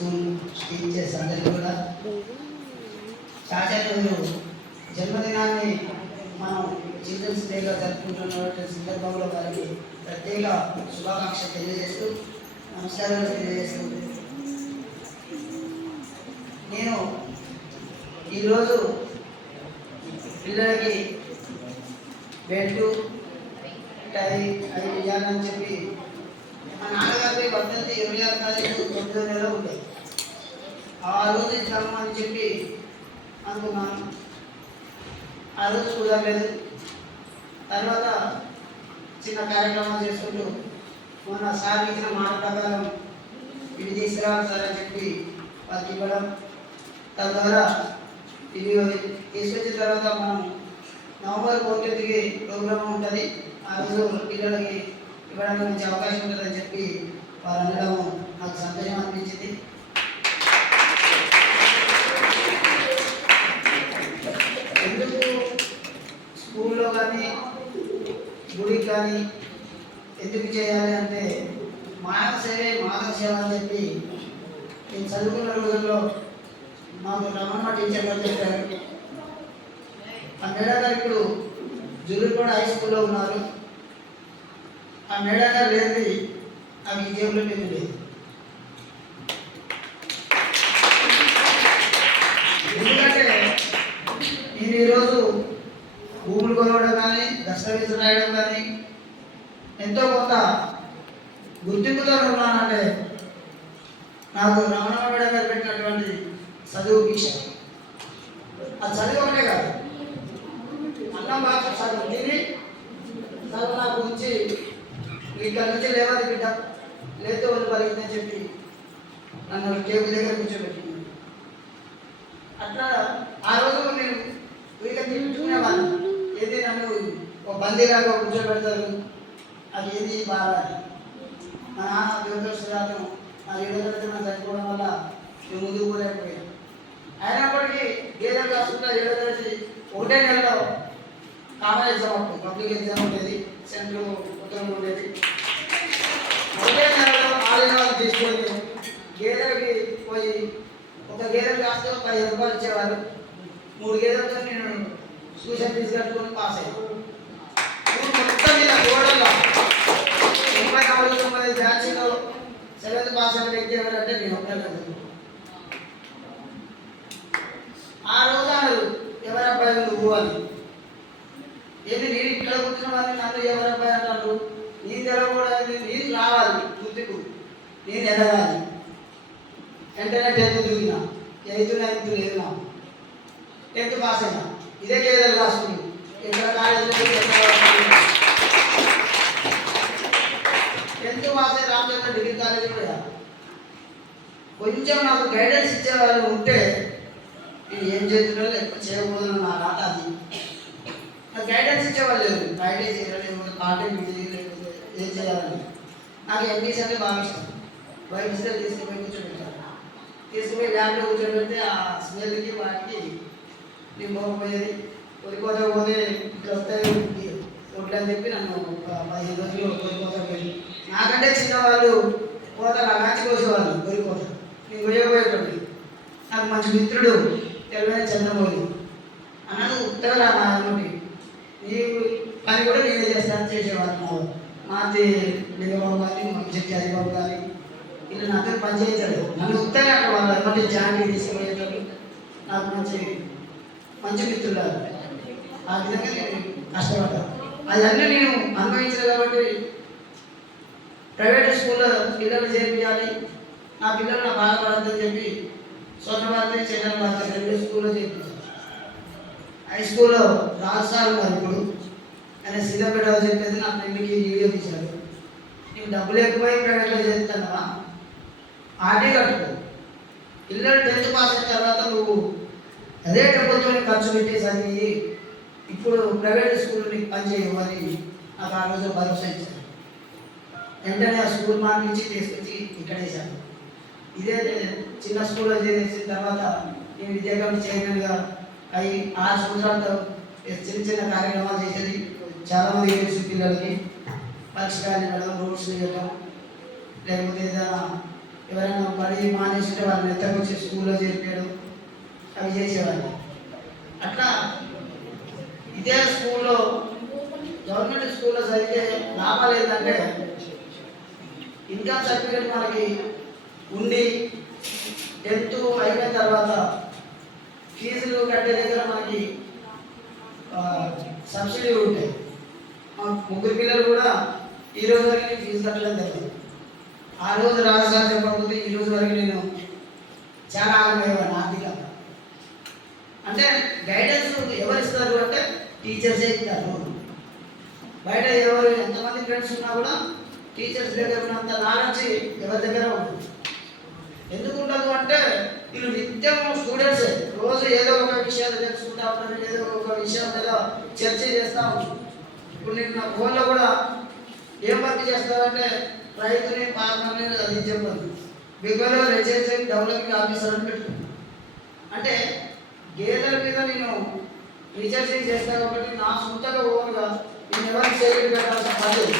School teachers అందరికీ కూడా చాచార్యులు జన్మదినాన్ని మనం చిల్డ్రన్స్ డేగా జరుపుకుంటున్నటువంటి సందర్భంలో వారికి ప్రత్యేక శుభాకాంక్షలు తెలియజేస్తూ నమస్కారాలు తెలియజేస్తూ నేను ఈరోజు పిల్లలకి బెల్టు టై అవి ఇవ్వాలని చెప్పి మా నాన్నగారి వర్ధంతి 26 తారీఖు 9వ నెలలో ఉంది. ఆ రోజు ఇద్దామని చెప్పి అనుకున్నాను. ఆ రోజు చూడలేదు. తర్వాత చిన్న కార్యక్రమాలు చేసుకుంటూ మొన్న సార్ ఇచ్చిన మాట ప్రకారం ఇది తీసుకురావాలి సార్ అని చెప్పి వాళ్ళకి ఇవ్వడం, తద్వారా ఇది తీసుకొచ్చిన తర్వాత మనం నవంబర్ 14కి ప్రోగ్రామ్ ఉంటుంది. ఆ రోజు పిల్లలకి ఇవ్వడానికి మంచి అవకాశం ఉంటుందని చెప్పి వారు అనడం నాకు సంతోషం అనిపించింది. ఎందుకు స్కూల్లో కానీ గుడికి కానీ ఎందుకు చేయాలి అంటే మానవ సేవే మానవ సేవ అని చెప్పి నేను చదువుకున్న రోజుల్లో మాకు రమణ టీచర్ గారు చెప్పారు. ఆ మేడం గారు ఇప్పుడు జులుగూడ హై స్కూల్లో ఉన్నారు. ఆ మేడం గారు లేని ఆ విజయంలో నేను లేదు. ఎందుకంటే నేను ఈరోజు భూములు కొనవడం కానీ దస్తావేజులు రాయడం కానీ ఎంతో కొంత గుర్తింపుతో ఉన్నానంటే నాకు రమణ మేడం గారు పెట్టినటువంటి చదువు భిక్ష. ఆ చదువు అంటే కాదు, అన్నం భాష చదువు తిని చదువు నాకు ఉంచి ఇక్కడ నుంచి లేవాలి బిడ్డ లేదో వాళ్ళు పరిగిందని చెప్పి నన్ను టేబుల్ దగ్గర కూర్చోబెట్టింది. అట్లా ఆ రోజు నేను వీళ్ళకి తిట్టుకునేవాడిని. ఏది నన్ను ఒక బందీలాగా కూర్చోబెడతారు, అది ఏది బాగా. మా నాన్న దురదృష్టం నా 7వ తరగతి చనిపోవడం వల్ల నేను ముందుకు పోలేకపోయాను. అయినప్పటికీ గేదెలు కాసుకుంటా 7వ తరగతి 1వ నెలలో కామన్ ఎగ్జామ్ ఉంటుంది, పబ్లిక్ ఎగ్జామ్ ఉండేది, సెంటర్ ఉత్తరం ఉండేది. 1వ నెలలో ఆడినాలు తీసుకొని గేదెలకి పోయి ఒక గేదెలు కాస్తే 15 రూపాయలు ఇచ్చేవారు. 3 గేదెలతో నేను ట్యూషన్ ఫీజు కట్టుకొని పాస్ అయ్యాను. మొత్తం మీద గోడల్లో 94-95 బ్యాచ్లో 7th పాస్ అయిన వ్యక్తి ఎవరంటే నేను ఒక్కలేదు. ఆ రోజు అన్నారు ఎవరబ్బాయి నువ్వు అని. ఏంటి నేను ఇక్కడ కూర్చున్న వారిని నన్ను ఎవరబ్బాయి అంటారు. నేను తెలవకూడదు, నేను రావాలి గుర్తుకు, నేను ఎదగాలి. వెంటనే 10th దిగిన, 8th 9th లేదు నా 10th పాస్ అయినా. ఇదే గేదెలు రాసుకుని ఇక్కడ కాలేజీలో 10th పాస్ అయి రామచంద్ర డిగ్రీ కాలేజీ కూడా కొంచెం నాకు గైడెన్స్ ఇచ్చేవాళ్ళు ఉంటే నేను ఏం చేస్తున్నా లేకపోతే చేయకూడదు నా రాట. అది నాకు గైడెన్స్ ఇచ్చేవాళ్ళు లేదు. ఫ్రైడే చేయాలి, లేకపోతే పార్టీ లేకపోతే ఏం చేయాలని. నాకు ఎంపీసీ అంటే బాగా ఇష్టం. బయట ఇస్తే తీసుకుపోయి కూర్చోబెట్టాను. తీసుకుపోయి ల్యాబ్లో కూర్చోబెడితే ఆ స్మెల్కి వాటికి నేను పోకపోయేది. కోరికోత పోతే ఇట్లా వస్తాయి ఒట్లని చెప్పి నన్ను 15 రోజులు కోరికోత పోయి. నాకంటే చిన్నవాళ్ళు కోత నా మ్యాచ్ కోసేవాళ్ళు కోరికోత, నేను కొయ్యకపోయేటండి. నాకు మంచి మిత్రుడు తెల్లమైన చంద్రమౌళి అన్నాడు, ఉత్తగా మా అమ్మటి నీ పని కూడా నేనే చేసేవారు. మాది లింగబాబు కానీ చెట్టి హరిబాబు కానీ ఇలా నాతో పని చేయించాడు. నన్ను ఉత్తగా అక్కడ వాళ్ళు అమ్మటి జాండీ తీసుకుపోయేటప్పుడు నాకు మంచి మిత్రుడు. ఆ విధంగా నేను కష్టపడ్డాను. అవన్నీ నేను అనుభవించాను. కాబట్టి ప్రైవేట్ స్కూల్లో పిల్లలు చేర్పించాలి, నా పిల్లలు నా బాధపడద్దని చెప్పి స్వర్ణభారతి చైతన్య భారతి 2 స్కూల్లో చేర్పించాను. హై స్కూల్లో రాజసార్ ఉన్నారు ఇప్పుడు. ఆయన సీతాపేట చెప్పేది నా ఫ్రెండ్కి వీడియో తీశారు. నీకు డబ్బులు ఎక్కువై ప్రైవేట్లో చేస్తున్నావా, ఆర్డీ కట్టుకో. పిల్లలు 10th పాస్ అయిన తర్వాత నువ్వు అదే డబ్బులతో ఖర్చు పెట్టేసరికి ఇప్పుడు ప్రైవేట్ స్కూల్ నీకు పనిచేయవు అని నాకు ఆ రోజు భరోసా ఇచ్చారు. వెంటనే ఆ స్కూల్ మార్పించి తీసుకొచ్చి ఇక్కడ వేశాను. ఇదే చిన్న స్కూల్లో చేసిన తర్వాత నేను విద్యాకాంక్ష చైర్మన్గా అవి 6 సంవత్సరాలతో చిన్న కార్యక్రమాలు చేసేది. చాలామంది ఏడుసు పిల్లలకి పరిష్కారాలు ఇవ్వడం, రోడ్స్ ఇవ్వడం, లేకపోతే ఏదైనా ఎవరైనా స్టడీ మానేసి వాళ్ళని ఎత్తకొచ్చి స్కూల్లో చేర్పేయడం అవి చేసేవాడిని. అట్లా ఇదే స్కూల్లో గవర్నమెంట్ స్కూల్లో చదివితే లాభాలు ఏంటంటే ఇన్కమ్ సర్టిఫికేట్ మనకి ఉండి 10th అయిపోయిన తర్వాత ఫీజులు కట్టే దగ్గర మనకి సబ్సిడీ ఉంటాయి. మా ముగ్గురు పిల్లలు కూడా ఈ రోజు వరకు ఫీజు కట్టడం తెలియదు. ఆ రోజు రాజుగారు చెప్పకపోతే ఈ రోజు వరకు నేను చాలా ఆగమయ్యేవాడిని ఆర్థికంగా. అంటే గైడెన్స్ ఎవరు ఇస్తారు అంటే టీచర్సే ఇస్తారు. బయట ఎవరు ఎంతమంది ఫ్రెండ్స్ ఉన్నా కూడా టీచర్స్ దగ్గర ఉన్నంత నాలెడ్జ్ ఎవరి దగ్గర ఉంటుంది. ఎందుకు ఉండదు అంటే వీళ్ళు నిత్యం స్టూడెంట్స్ రోజు ఏదో ఒక విషయాలు తెలుసుకుంటా ఉంటారు, ఏదో ఒక విషయం మీద చర్చ చేస్తూ ఉంటారు. ఇప్పుడు నేను నా ఫోన్లో కూడా ఏం వర్క్ చేస్తారంటే రైతుని ఫార్మర్ని అది చెప్పాను. బిగ్గరో రిసర్చ్ డెవలపింగ్ ఆఫీసర్ అని పెట్టుకున్నాను. అంటే గేదెల మీద నేను రీసెర్చ్ చేస్తాను కాబట్టి నా సొంతగా ఓన్గా నేను ఎవరికి సెక్యూరిటీ పెట్టాల్సిన పని లేదు.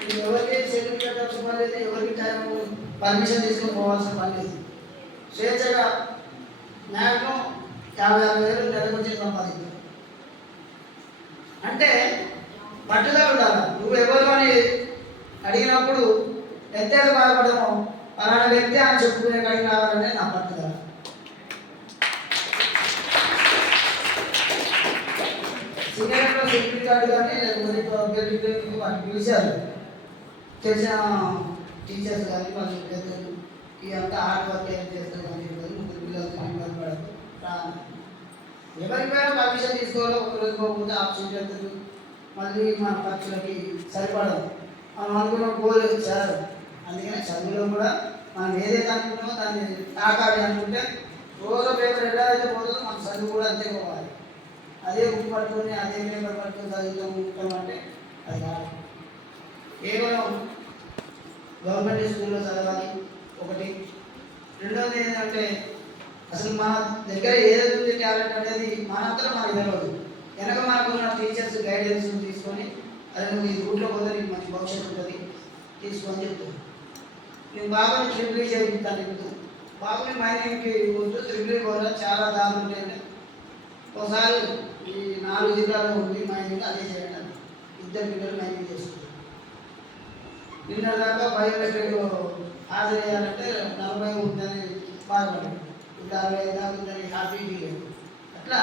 నేను ఎవరికి సెక్యూరిటీ పెట్టాల్సిన పని లేదు, ఎవరికి టైం పర్మిషన్ తీసుకొని పోవాల్సిన పని లేదు. స్వేచ్ఛగా మ్యాక్సిమం 50,000 నెలకు వచ్చి సంపాదించాను. అంటే పట్టుదల ఉండాలి. నువ్వు ఎవరు అని అడిగినప్పుడు ఎంతైతే బాధపడమో అలాంటి వ్యక్తి అని చెప్పుకునే కాడికి రావాలనే నా పట్టుదల. సీనియర్లో సెక్యూరిటీ గార్డు కానీ లేకపోతే వాటిని పిలిచారు తెలిసిన టీచర్స్ కానీ వాళ్ళు పెద్దలు ఇదంతా హార్డ్ వర్క్ ఏం చేస్తారు కానీ ముగ్గురు పిల్లలతో ఇబ్బంది పడదు రాను. ఎవరికైనా పర్మిషన్ తీసుకోవాలో ఒకరోజు పోకపోతే ఆప్షన్ చేస్తారు. మళ్ళీ మన ఖర్చులకి సరిపడదు. మనం అనుకున్న గోల్ సార్. అందుకనే చదువులో కూడా మనం ఏదైతే అనుకుంటామో దాన్ని తాకాలి అనుకుంటే రోజు పేపర్ ఎలా అయితే పోతుందో మన చదువు కూడా అంతే పోవాలి. అదే బుక్ పట్టుకొని అదే పేపర్ పట్టుకొని చదువుతాం అంటే అది కాదు. కేవలం గవర్నమెంట్ స్కూల్లో చదవాలి ఒకటి. రెండవది ఏంటంటే అసలు మన దగ్గర ఏదైతే ఉంది టాలెంట్ అనేది మనంతా మనకు తెలియదు. వెనక మనకు ఉన్న టీచర్స్ గైడెన్స్ తీసుకొని అదే నువ్వు ఈ రూట్లో పోతే నీకు మంచి భవిష్యత్తు ఉంటుంది తీసుకొని చెప్తాను. నేను బాబాని ట్రిపుల్ చేయిస్తాను. ఇప్పుడు బాబుని మైనింగ్కి వద్దు, ట్రిపుల్ పోరా చాలా దారులు ఉంటాయండి. ఒకసారి ఈ 4 జిల్లాలో ఉంది మైనింగ్, అదే చేయండి. 2 పిల్లలు మైనింగ్ చేస్తున్నారు. నిన్న దాకా బయోమెట్రిక్ హాజరు చేయాలంటే 40 ఉందని బాధపడ్డాడు. ఇప్పుడు 65 దాకా ఉందని హ్యాపీ ఫీల్ అయ్యాడు. అట్లా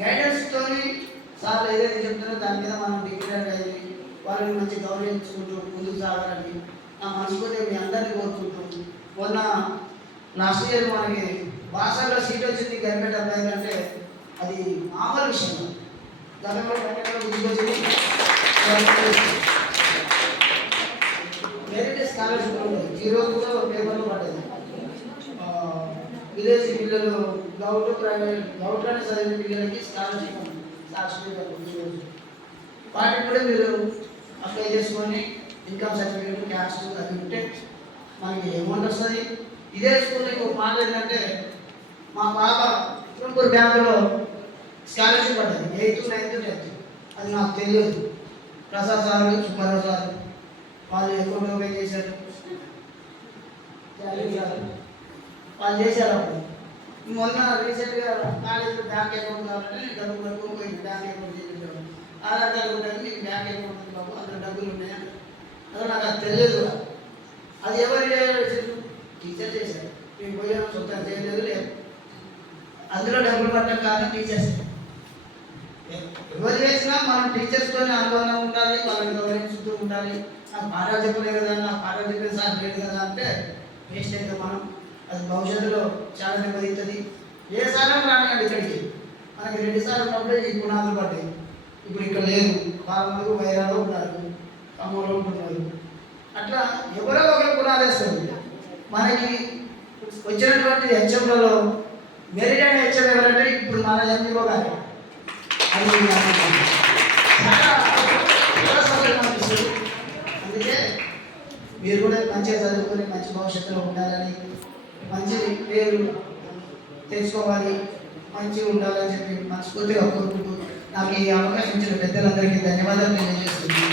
గైడెన్స్తో సార్లు ఏదైతే చెప్తారో దాని మీద మనం డిగ్రేడ్ అయ్యి వాళ్ళని మంచి గౌరవించుకుంటూ ముందుకు సాగాలని నా మనసుపోతే మీ అందరినీ కోరుకుంటూ మొన్న లాస్ట్ ఇయర్ మనకి భాషలో సీట్ వచ్చింది గవర్నమెంట్ అబ్బాయి అంటే అది మామూలు విషయం. గవర్నమెంట్ తీసుకొచ్చింది మెరిట్ స్కాలర్షిప్ ఉంటుంది. 0 కూడా పేపర్లో పడ్డది. విదేశీ పిల్లలు గౌట్లోనే చదివిన పిల్లలకి స్కాలర్షిప్ వాటికి కూడా మీరు అప్లై చేసుకొని ఇన్కమ్ సర్టిఫికేట్ క్యాస్ట్ అది ఉంటే మనకి అమౌంట్ వస్తుంది. ఇదే స్కూల్లో ఇంకొక మాట ఏంటంటే మా పాప ఉత్రంపూర్ బ్యాంకులో స్కాలర్షిప్ పడ్డది 8th, 9th, 10th. అది నాకు తెలియదు. ప్రసాద్ సార్, సుబ్బారావు సార్ వాళ్ళు ఎక్కువ పే చేశారు. వాళ్ళు చేశారు. అప్పుడు మొన్న రీసెంట్గా కాలేజీలో బ్యాంక్ అకౌంట్ కావాలంటే నేను డబ్బులు పట్టుకొని బ్యాంక్ అకౌంట్ చేయించాను. ఆధార్ కార్డు ఉంటుంది, మీకు బ్యాంక్ అకౌంట్ ఉంది బాబు, అందులో డబ్బులు ఉన్నాయని. అసలు నాకు అది తెలియదు. అది ఎవరు టీచర్ చేశారు. మేము పోయాము, సొంతం చేయలేదు. లేదు, అందులో డబ్బులు పట్టడం కారణం టీచర్స్. ఎవరు చేసినా మనం టీచర్స్తో అనుభవం ఉండాలి, వాళ్ళని గౌరవించుతూ ఉండాలి. నాకు పాఠాలు చెప్పలేదు కదా, నాకు పాఠాలు చెప్పేది సార్ లేదు కదా అంటే వేస్ట్ అయితే మనం అది భవిష్యత్తులో చాలా దెబ్బతిస్తుంది. ఏ సార్ రానివ్వండి ఇక్కడికి. మనకి 2 సార్లు ఉన్నప్పుడే ఈ పునాదులు పడ్డాయి. ఇప్పుడు ఇక్కడ లేదు. వాళ్ళందరూ వైరాలో ఉన్నారు, ఖమ్మంలో ఉంటున్నారు. అట్లా ఎవరో ఒకరు పునాది వేస్తారు. మనకి వచ్చినటువంటి హెచ్ఎంలలో మెరిట్ అయిన హెచ్ఎం ఎవరంటే ఇప్పుడు మన ఎంపీఓ గారు. అది చాలా సౌకర్యం అనిపిస్తుంది. అందుకే మీరు కూడా మంచిగా చదువుకొని మంచి భవిష్యత్తులో ఉండాలని, మంచి పేరు తెచ్చుకోవాలి, మంచిగా ఉండాలని చెప్పి మనస్ఫూర్తిగా కోరుకుంటూ నాకు ఈ అవకాశం ఇచ్చిన పెద్దలందరికీ ధన్యవాదాలు తెలియజేస్తున్నాను.